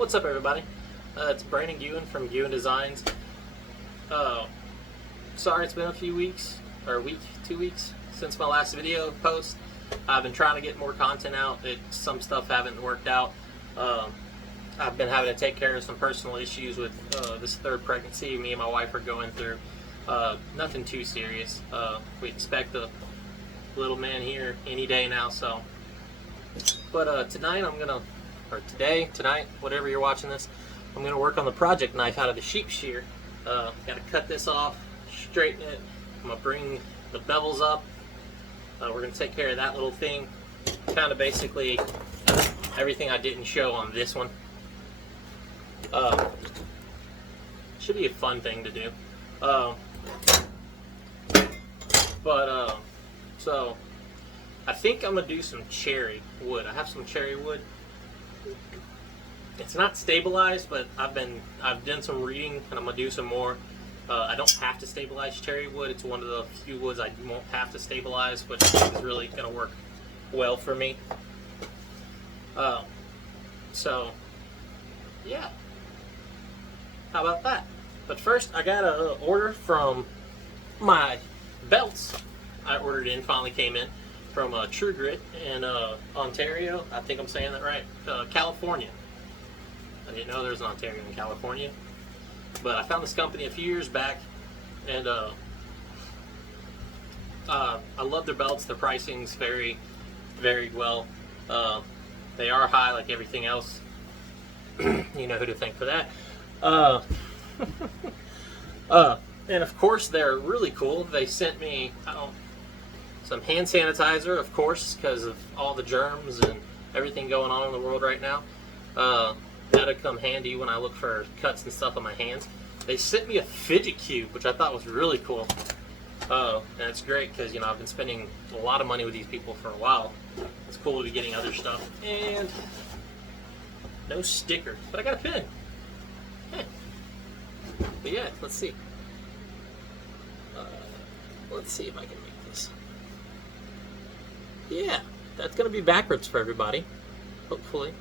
What's up, everybody? It's Brandon Ewan from Ewan Designs. Sorry it's been a few weeks, or a week, 2 weeks since my last video post. I've been trying to get more content out. Some stuff haven't worked out. I've been having to take care of some personal issues with this third pregnancy me and my wife are going through. Nothing too serious. We expect a little man here any day now, so. But tonight I'm gonna, or tonight, whatever you're watching this, I'm gonna work on the project knife out of the sheep shear. Gotta cut this off, straighten it. I'm gonna bring the bevels up. We're gonna take care of that little thing. Kind of basically everything I didn't show on this one. Should be a fun thing to do. So I think I'm gonna do some cherry wood. I have some cherry wood. It's not stabilized, but I've done some reading, and I'm gonna do some more. I don't have to stabilize cherry wood. It's one of the few woods I won't have to stabilize, which is really gonna work well for me. So yeah, how about that? But first, I got an order from my belts. I ordered in, finally came in from True Grit in Ontario. I think I'm saying that right. California. I didn't know there was an Ontario in California, but I found this company a few years back, and I love their belts. Their pricing's very, very well. They are high like everything else. You know who to thank for that. And of course, they're really cool. They sent me some hand sanitizer, of course, because of all the germs and everything going on in the world right now. That'll come handy when I look for cuts and stuff on my hands. They sent me a fidget cube, which I thought was really cool. And it's great because, you know, I've been spending a lot of money with these people for a while. It's cool to be getting other stuff. And no sticker, but I got a pin. Yeah. But yeah, let's see. Let's see if I can make this. Yeah, that's going to be backwards for everybody. Hopefully.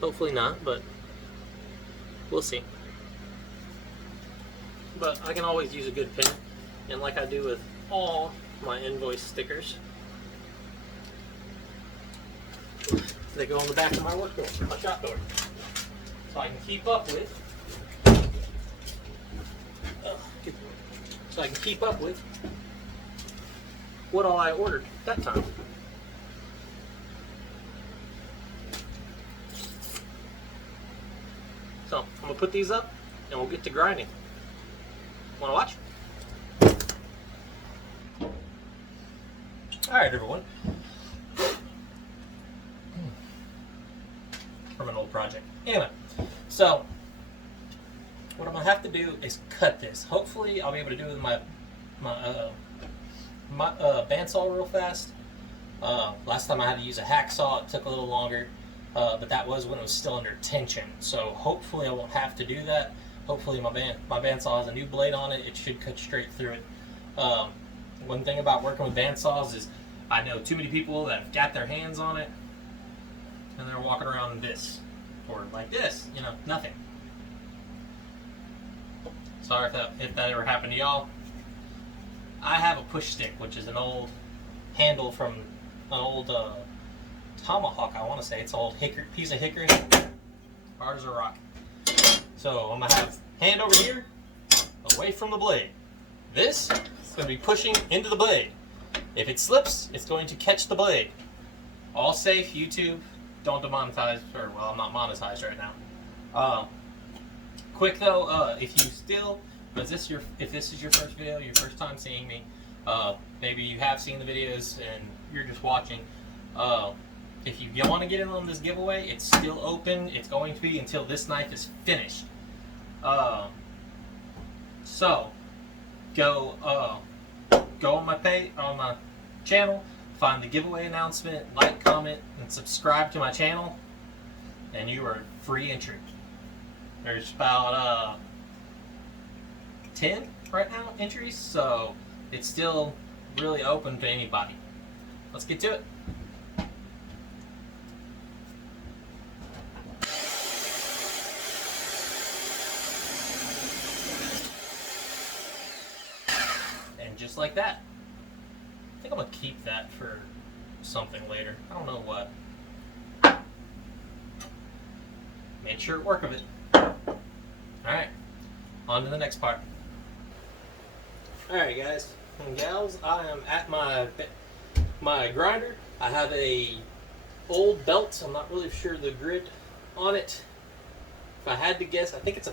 Hopefully not, but we'll see. But I can always use a good pin. And like I do with all my invoice stickers, they go on the back of my work door, my shop door. So I can keep up with what all I ordered that time. So I'm gonna put these up and we'll get to grinding. Wanna watch? Alright, everyone. From an old project. Anyway, so what I'm gonna have to do is cut this. Hopefully I'll be able to do it with my bandsaw real fast. Last time I had to use a hacksaw, it took a little longer, but that was when it was still under tension. So hopefully I won't have to do that. Hopefully my bandsaw has a new blade on it. It should cut straight through it. One thing about working with bandsaws is I know too many people that have got their hands on it and they're walking around this or like this, you know, nothing. Sorry if that ever happened to y'all. I have a push stick, which is an old handle from an old tomahawk, I want to say. It's an old piece of hickory, hard as a rock. So I'm going to have hand over here, away from the blade. This is going to be pushing into the blade. If it slips, it's going to catch the blade. All safe, YouTube. Don't demonetize, or well, I'm not monetized right now. Quick though, if this is your first video, your first time seeing me, maybe you have seen the videos and you're just watching. If you want to get in on this giveaway, it's still open. It's going to be until this knife is finished. So go on my channel, find the giveaway announcement, like, comment, and subscribe to my channel, and you are free entry. There's about 10 right now entries, so it's still really open to anybody. Let's get to it. just like that. I think I'm gonna keep that for something later. I don't know what. Made sure to work of it. Alright, on to the next part. Alright guys and gals, I am at my grinder. I have a old belt. I'm not really sure the grit on it. If I had to guess, I think it's a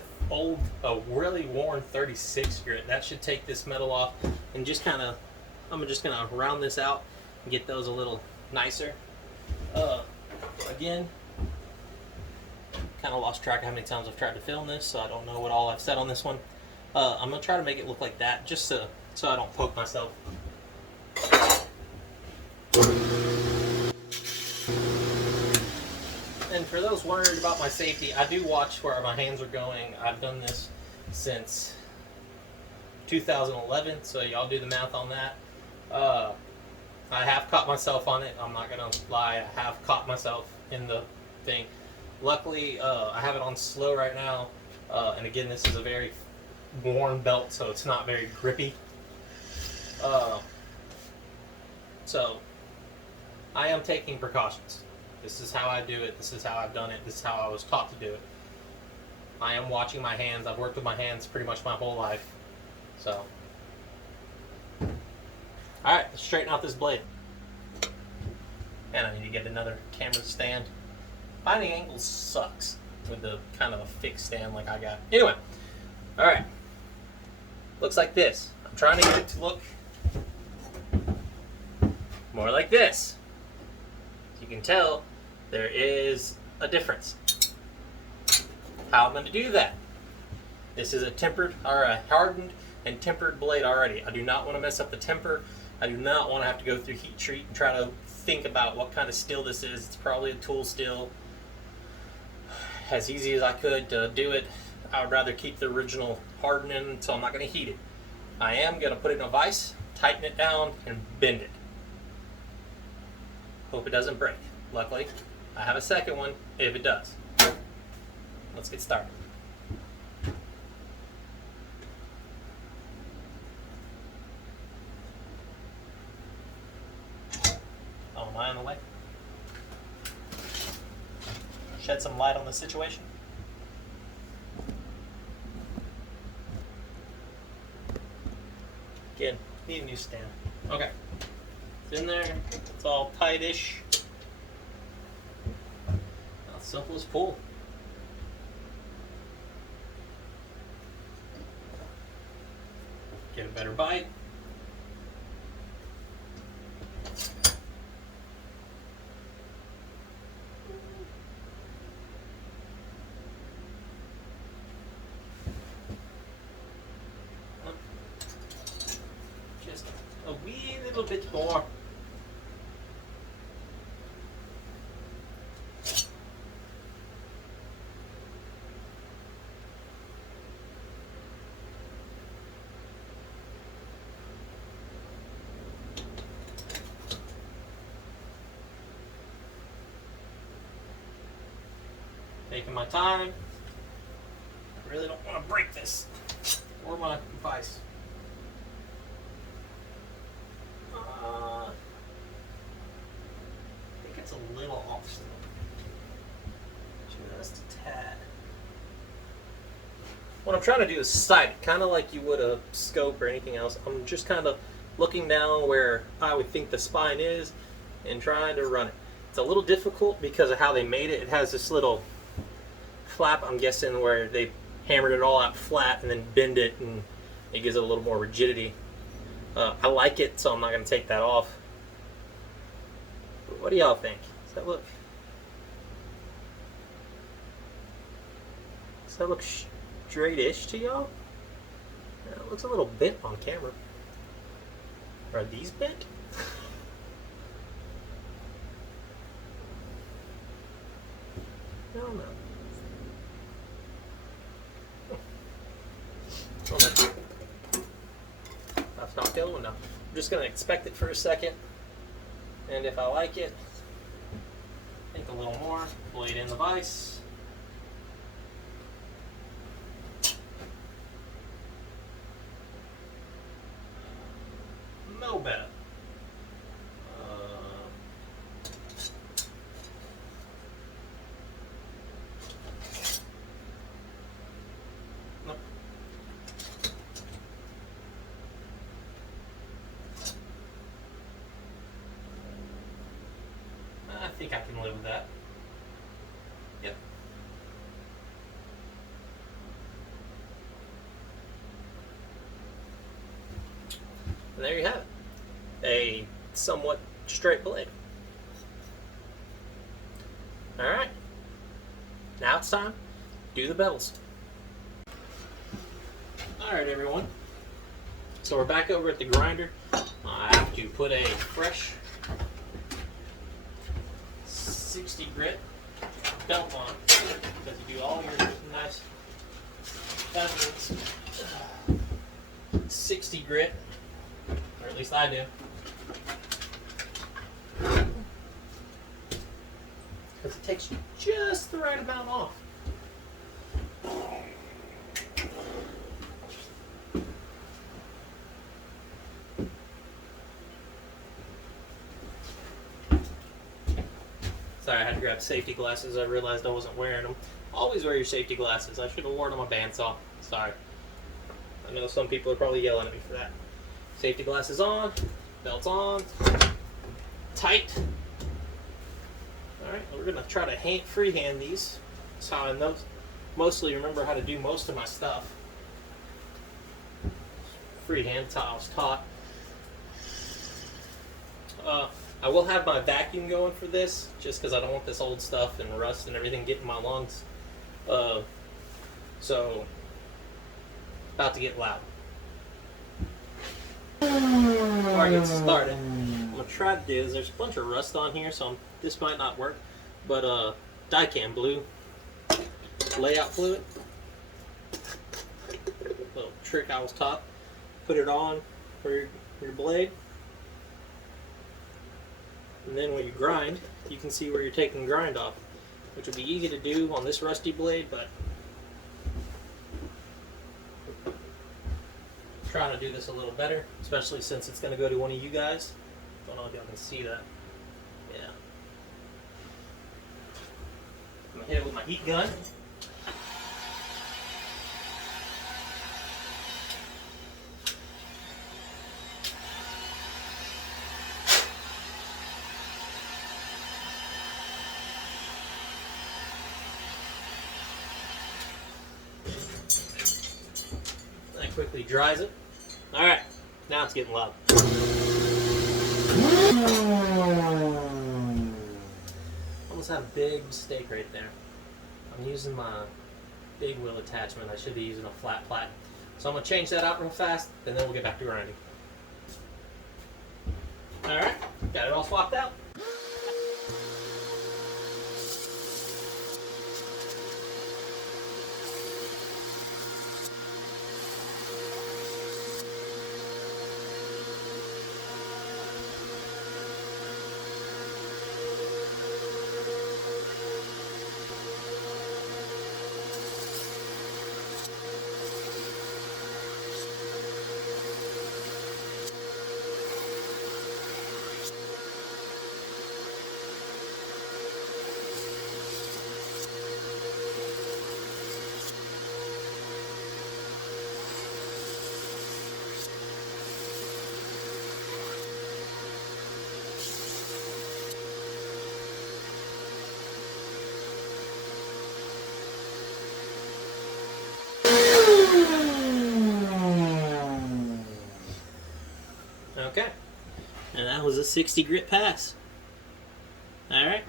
really worn 36 grit. That should take this metal off and just kind of, I'm just gonna round this out and get those a little nicer. Again, kind of lost track of how many times I've tried to film this, so I don't know what all I've said on this one. I'm gonna try to make it look like that, just so I don't poke myself. And for those worried about my safety, I do watch where my hands are going. I've done this since 2011, so y'all do the math on that. I have caught myself on it. I'm not gonna lie. I have caught myself in the thing. Luckily, I have it on slow right now, and again, this is a very worn belt, so it's not very grippy. So I am taking precautions. This is how I do it. This is how I've done it. This is how I was taught to do it. I am watching my hands. I've worked with my hands pretty much my whole life. So, alright, let's straighten out this blade. And I need to get another camera stand. Finding angles sucks with the kind of a fixed stand like I got. Anyway, alright. Looks like this. I'm trying to get it to look more like this. As you can tell, there is a difference. How I'm going to do that? This is a tempered or a hardened and tempered blade already. I do not want to mess up the temper. I do not want to have to go through heat treat and try to think about what kind of steel this is. It's probably a tool steel. As easy as I could to do it, I would rather keep the original hardening, so I'm not going to heat it. I am going to put it in a vise, tighten it down, and bend it. Hope it doesn't break. Luckily, I have a second one if it does. Let's get started. Oh, am I on the way? Shed some light on the situation. Again, need a new stand. Okay. It's in there. It's all tight-ish. Now, simple as pull. Get a better bite. Just a wee little bit more. Taking my time. I really don't want to break this or my vise. I think it's a little off still. Just a tad. What I'm trying to do is sight it, kind of like you would a scope or anything else. I'm just kind of looking down where I would think the spine is and trying to run it. It's a little difficult because of how they made it. It has this little flap, I'm guessing, where they hammered it all out flat and then bend it, and it gives it a little more rigidity. I like it, so I'm not going to take that off. But what do y'all think? Does that look straight-ish to y'all? Yeah, it looks a little bent on camera. Are these bent? I don't know. That's not the other one now. I'm just going to inspect it for a second, and if I like it, take a little more, blade in the vise. think I can live with that. Yep. And there you have it. A somewhat straight blade. Alright. Now it's time to do the bevels. Alright everyone. So we're back over at the grinder. I have to put a fresh 60 grit belt on because you do all your nice bevelings 60 grit, or at least I do. Because it takes just the right amount off. Sorry, I had to grab safety glasses. I realized I wasn't wearing them. Always wear your safety glasses. I should have worn them on my bandsaw. Sorry. I know some people are probably yelling at me for that. Safety glasses on, belts on, tight. Alright, we're going to try to freehand these. That's how I mostly remember how to do most of my stuff. Freehand, that's how I was taught. I will have my vacuum going for this, just because I don't want this old stuff and rust and everything getting in my lungs. So, about to get loud. Before I get started, I'm going to try to do is there's a bunch of rust on here, so this might not work, but Dicam blue layout fluid, little trick I was taught, put it on for your blade. And then when you grind, you can see where you're taking grind off, which would be easy to do on this rusty blade, but I'm trying to do this a little better, especially since it's going to go to one of you guys. Don't know if y'all can see that. Yeah. I'm going to hit it with my heat gun. Quickly dries it. Alright, now it's getting loud. Almost had a big mistake right there. I'm using my big wheel attachment. I should be using a flat plat. So I'm going to change that out real fast, and then we'll get back to grinding. Alright, got it all swapped out. Okay, and that was a 60 grit pass. Alright,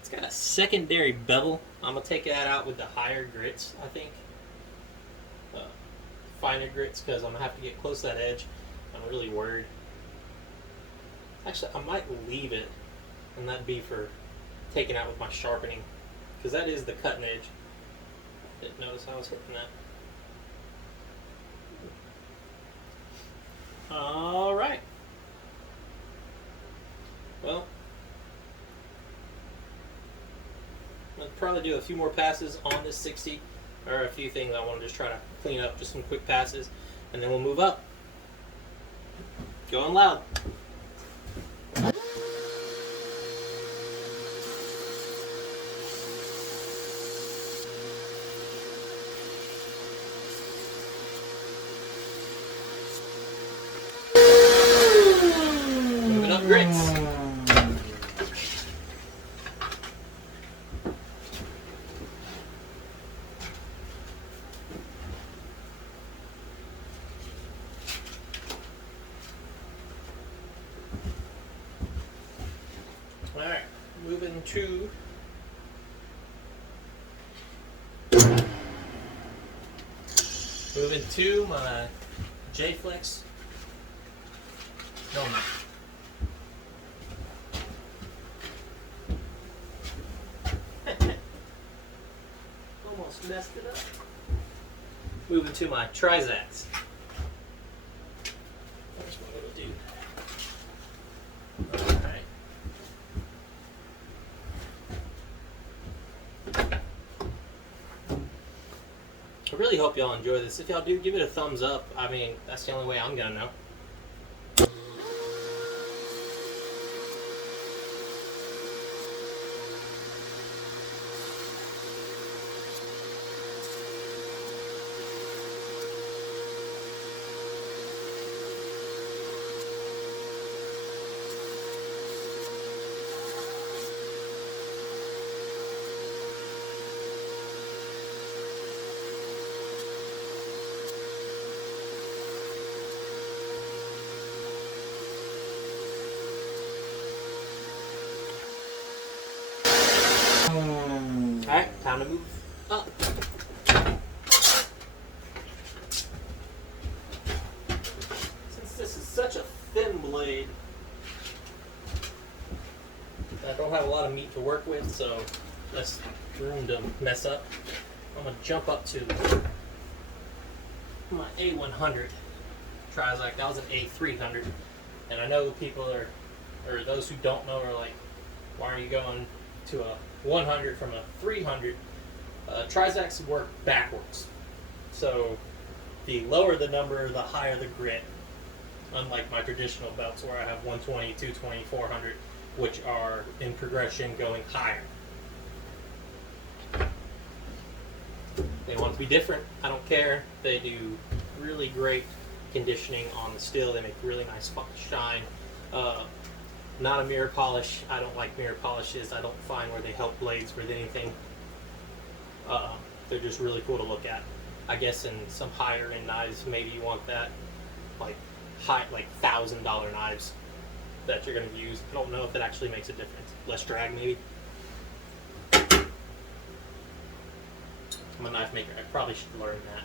it's got a secondary bevel. I'm going to take that out with the higher grits, I think. Finer grits, because I'm going to have to get close to that edge. I'm really worried. Actually, I might leave it, and that'd be for taking out with my sharpening, because that is the cutting edge. Didn't notice I was hitting that. Alright. Well, I'll probably do a few more passes on this 60, or a few things I want to just try to clean up, just some quick passes, and then we'll move up. Going loud. Moving up grits. to my J-Flex. No, I'm not. Almost messed it up. Moving to my Trizax. That's what it'll do. Alright. I really hope y'all enjoy this. If y'all do, give it a thumbs up. I mean, that's the only way I'm gonna know. Alright, time to move up. Since this is such a thin blade, I don't have a lot of meat to work with, so less room to mess up. I'm going to jump up to my A100 Trizac. That was an A300. And I know people are, or those who don't know are like, why are you going to a 100 from a 300? Trizacs work backwards. So the lower the number, the higher the grit. Unlike my traditional belts where I have 120, 220, 400, which are in progression going higher. They want to be different. I don't care. They do really great conditioning on the steel. They make really nice shine. Not a mirror polish. I don't like mirror polishes. I don't find where they help blades with anything. They're just really cool to look at. I guess in some higher end knives, maybe you want that, like $1,000 knives that you're going to use. I don't know if it actually makes a difference. Less drag, maybe. I'm a knife maker. I probably should learn that.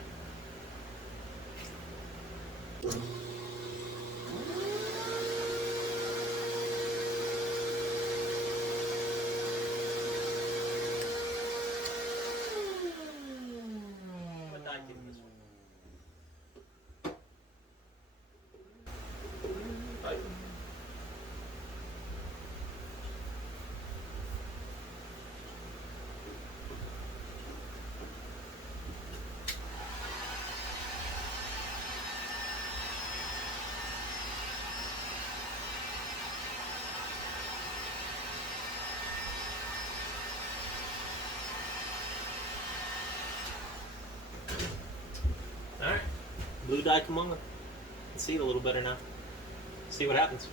Alright, blue dye come on. Let's see it a little better now. See what happens.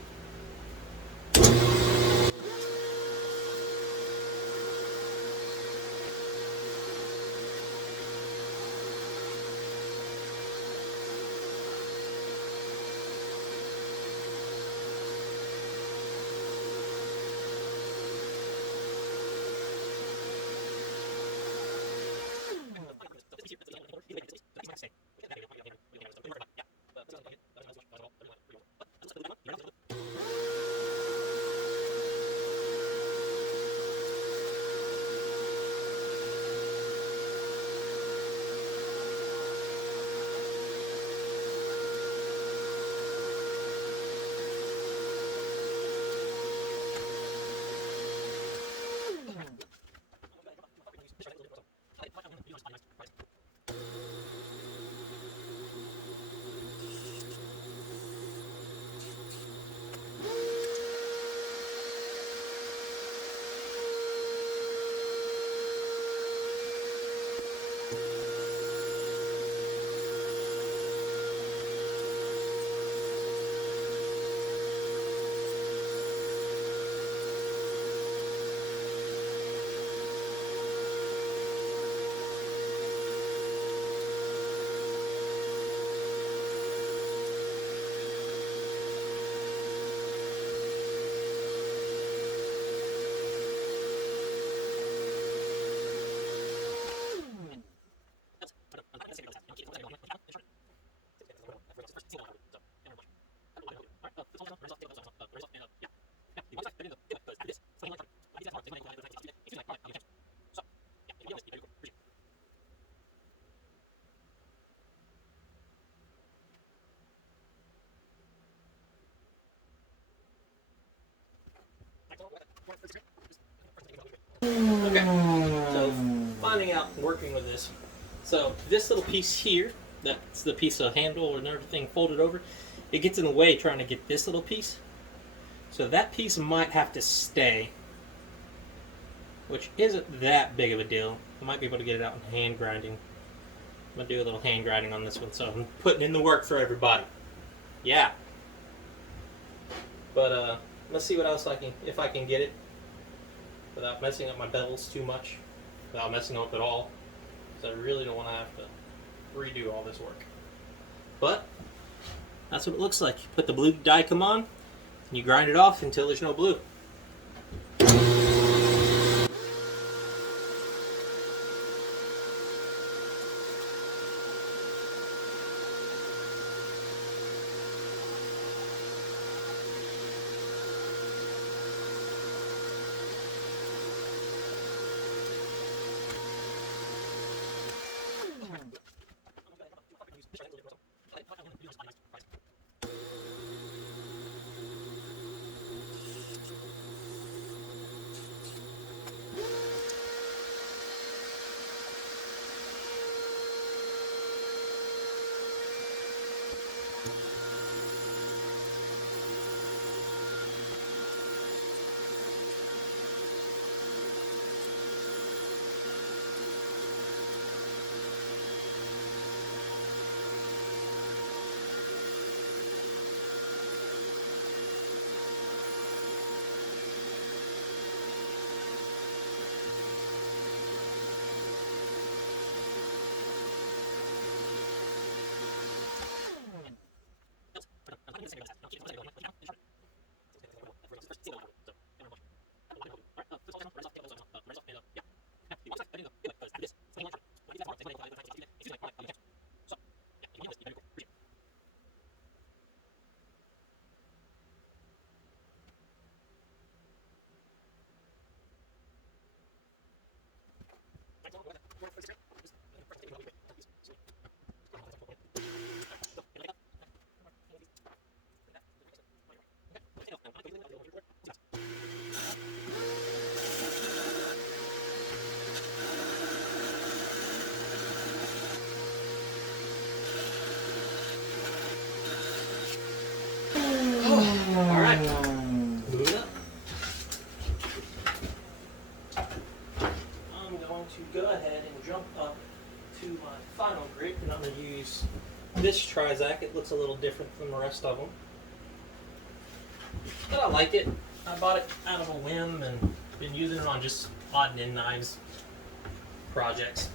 Okay, so finding out, working with this. So this little piece here, that's the piece of handle and everything folded over, it gets in the way trying to get this little piece. So that piece might have to stay, which isn't that big of a deal. I might be able to get it out in hand grinding. I'm going to do a little hand grinding on this one, so I'm putting in the work for everybody. Yeah. But let's see what else if I can get it without messing up my bevels too much, without messing up at all, because I really don't want to have to redo all this work. But that's what it looks like. You put the blue die come on, and you grind it off until there's no blue. Alright, move it up. I'm going to go ahead and jump up to my final grip, and I'm going to use this Trizac. It looks a little different from the rest of them, but I like it. I bought it out of a whim and been using it on just odd and end knives projects.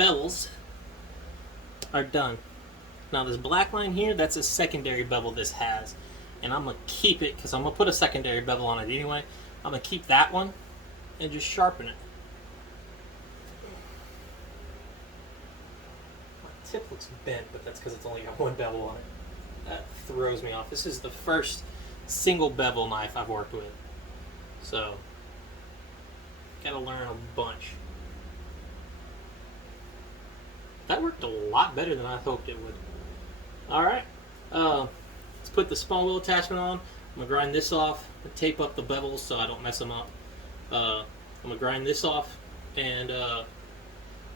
bevels are done. Now this black line here, that's a secondary bevel this has. And I'm going to keep it, because I'm going to put a secondary bevel on it anyway. I'm going to keep that one and just sharpen it. My tip looks bent, but that's because it's only got one bevel on it. That throws me off. This is the first single bevel knife I've worked with. So, gotta learn a bunch. That worked a lot better than I hoped it would. Alright, let's put the small little attachment on. I'm going to grind this off and tape up the bevels so I don't mess them up. I'm going to grind this off and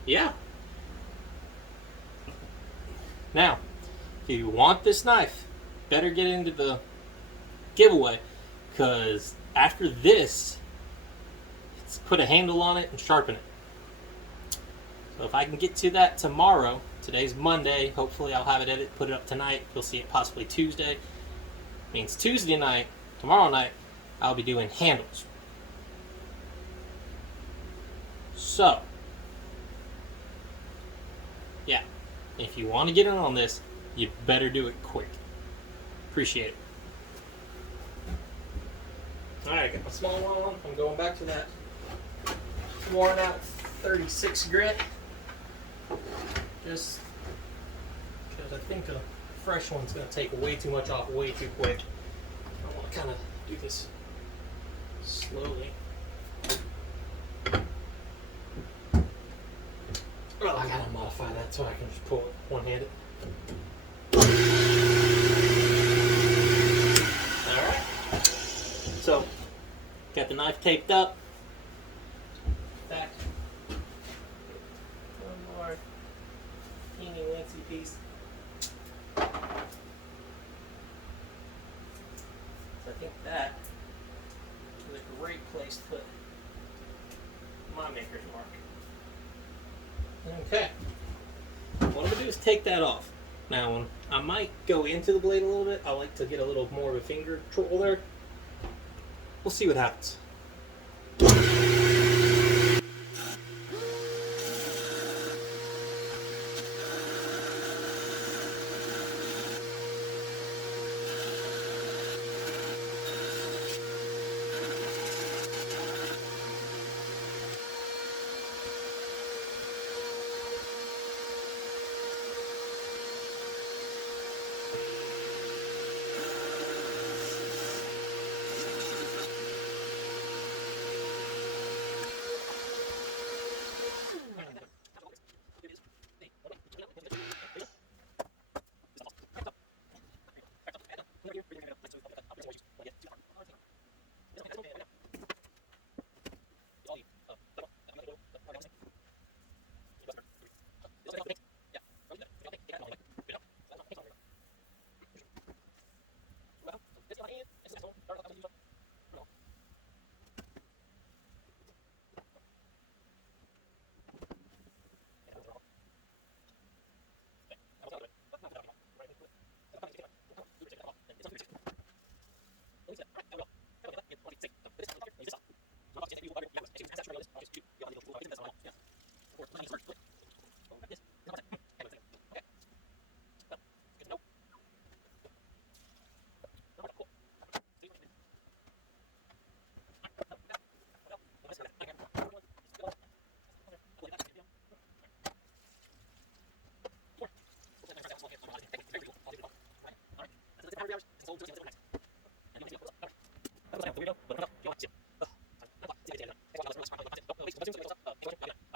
yeah. Now, if you want this knife, better get into the giveaway, because after this, let's put a handle on it and sharpen it. So if I can get to that tomorrow, today's Monday, hopefully I'll have it edited, put it up tonight. You'll see it possibly Tuesday. Means Tuesday night, tomorrow night, I'll be doing handles. So, yeah, if you want to get in on this, you better do it quick. Appreciate it. Alright, got my small one on. I'm going back to that worn out 36 grit. Just because I think a fresh one's going to take way too much off way too quick. I want to kind of do this slowly. Well, I got to modify that so I can just pull it one-handed. Alright. So, got the knife taped up. Back. One more teeny-weensy piece. So I think that is a great place to put my maker's mark. Okay. What I'm going to do is take that off. Now, I might go into the blade a little bit. I like to get a little more of a finger control there. We'll see what happens.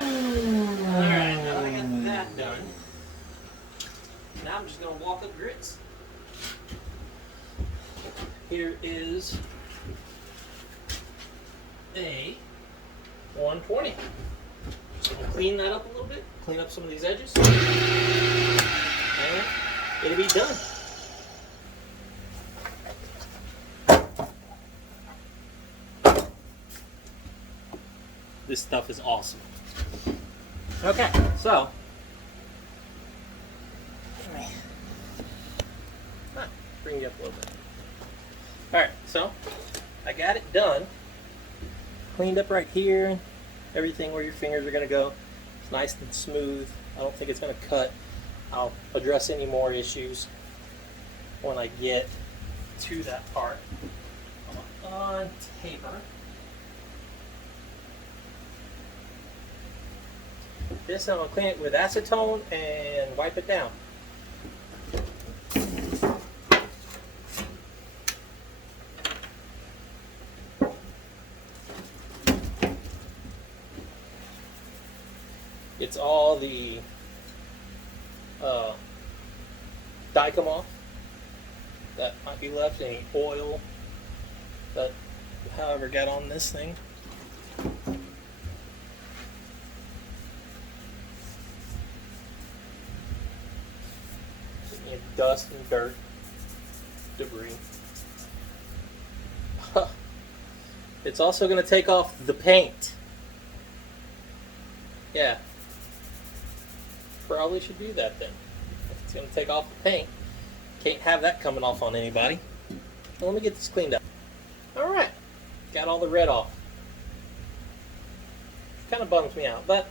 Alright, now I got that done. Now I'm just going to walk up grits. Here is a 120. So I'll clean that up a little bit, clean up some of these edges, and it'll be done. This stuff is awesome. Okay, so bring you up a little bit. Alright, so I got it done. Cleaned up right here, everything where your fingers are going to go. It's nice and smooth. I don't think it's going to cut. I'll address any more issues when I get to that part. On taper. This I'm going to clean it with acetone and wipe it down. It's all the dye come off that might be left, any oil that however got on this thing. Any dust and dirt, debris. It's also going to take off the paint. Yeah. Probably should do that then. It's going to take off the paint. Can't have that coming off on anybody. Well, let me get this cleaned up. Alright. Got all the red off. Kind of bums me out, but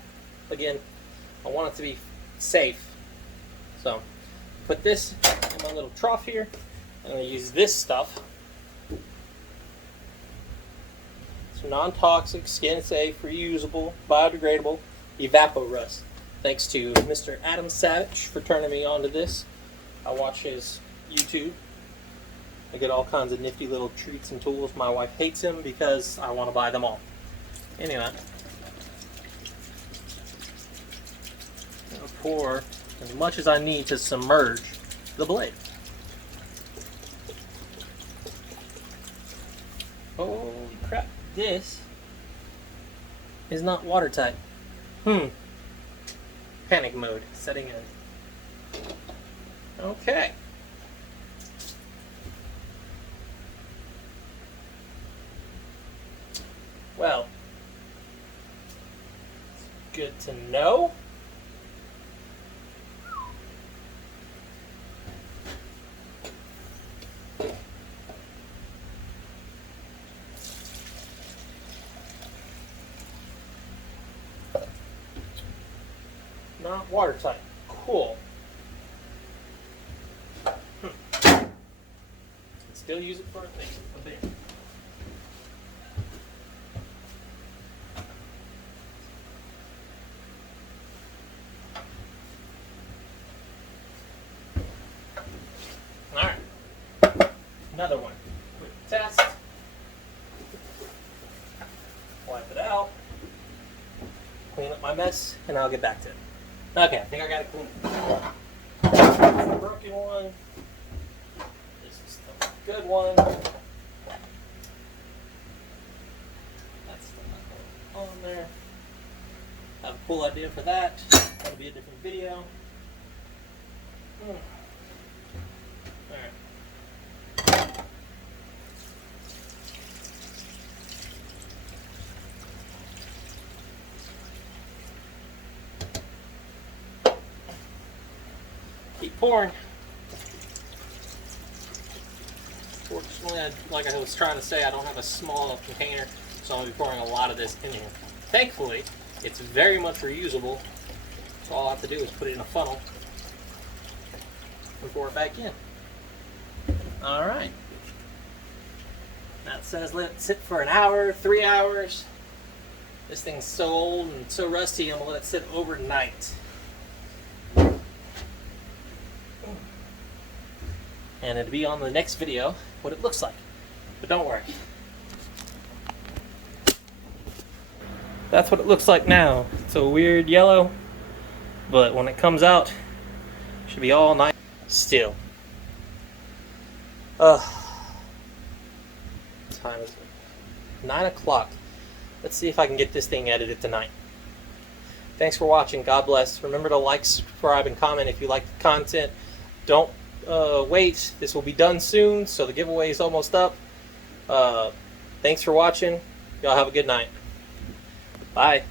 again, I want it to be safe. So, put this in my little trough here. I'm going to use this stuff. It's non-toxic, skin safe, reusable, biodegradable, Evapor-Rust. Thanks to Mr. Adam Savage for turning me on to this. I watch his YouTube. I get all kinds of nifty little treats and tools. My wife hates him because I want to buy them all. Anyway, I'm going to pour as much as I need to submerge the blade. Holy crap, this is not watertight. Panic mode setting in. Okay. Well, it's good to know. Not watertight. Cool. Still use it for a thing. A bit. Alright. Another one. Quick test. Wipe it out. Clean up my mess, and I'll get back to it. Okay, I think I got it clean. The broken one. This is the good one. That's the on there. I have a cool idea for that. That'll be a different video. Alright. Keep pouring. Fortunately, like I was trying to say, I don't have a small enough container, so I'm going to be pouring a lot of this in here. Thankfully, it's very much reusable, so all I have to do is put it in a funnel and pour it back in. Alright. That says let it sit for an hour, 3 hours. This thing's so old and so rusty, I'm going to let it sit overnight. And it'll be on the next video what it looks like. But don't worry. That's what it looks like now. It's a weird yellow, but when it comes out, it should be all nice still. What time is it? 9 o'clock. Let's see if I can get this thing edited tonight. Thanks for watching. God bless. Remember to like, subscribe, and comment if you like the content. Don't wait. This will be done soon, so the giveaway is almost up. Thanks for watching. Y'all have a good night. Bye.